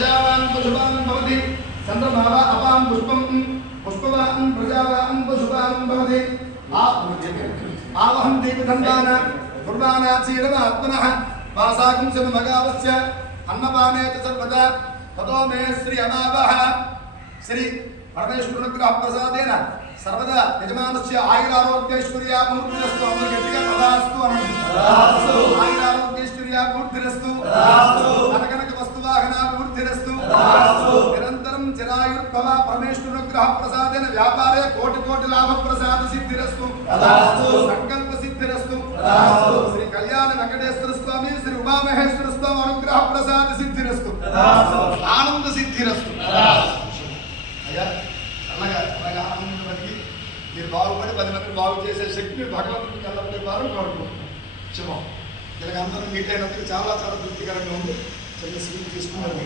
प्रजावान् पशुवान् भवति चन्द्रमाव अपां पुष्पं पुष्पवान् प्रजावान् पशुवान् भवति आवहं दीपधन्वान पूर्वानाचीरमात्मनः वासाकं समगावस्य अन्नपाने च सर्वदा ततो मे श्री अमावः श्री परमेश्वरानुग्रह प्रसादेन सर्वदा यजमानस्य आयुरारोग्यैश्वर्याभिवृद्धिरस्तु अमृगतिगा तदास्तु तदास्तु आयुरारोग्यैश्वर्याभिवृद्धिरस्तु तदास्तु धनकनक वस्तुवाहनाभिवृद्धिरस्तु तदास्तु निरन्तरं चिरायुर्भव परमेश्वरानुग्रह प्रसादेन व्यापारे कोटि कोटि लाभ प्रसाद सिद्धिरस्तु तदास्तु संकल्प सिद्धिरस्तु तदास्तु श्री कल्याण वेंकटेश्वर स्वामी श्री उमा महेश्वर स्वामी अनुग्रह प्रसाद सिद्धिरस्तु तदास्तु आनंद सिद्धिरस्तु तदास्तु అయ్యా అలాగా అలాగా ఆనందం బతికి మీరు బాగుపడి 10 మందిని బాగు చేసే శక్తి భగవంతుడికి కళ్ళపడి వారు కోరుకుంటున్నాం శుభం. ఇలాగ అందరం మీట్ అయినందుకు చాలా చాలా తృప్తికరంగా ఉంది. చిన్న స్వీట్ తీసుకున్నారు.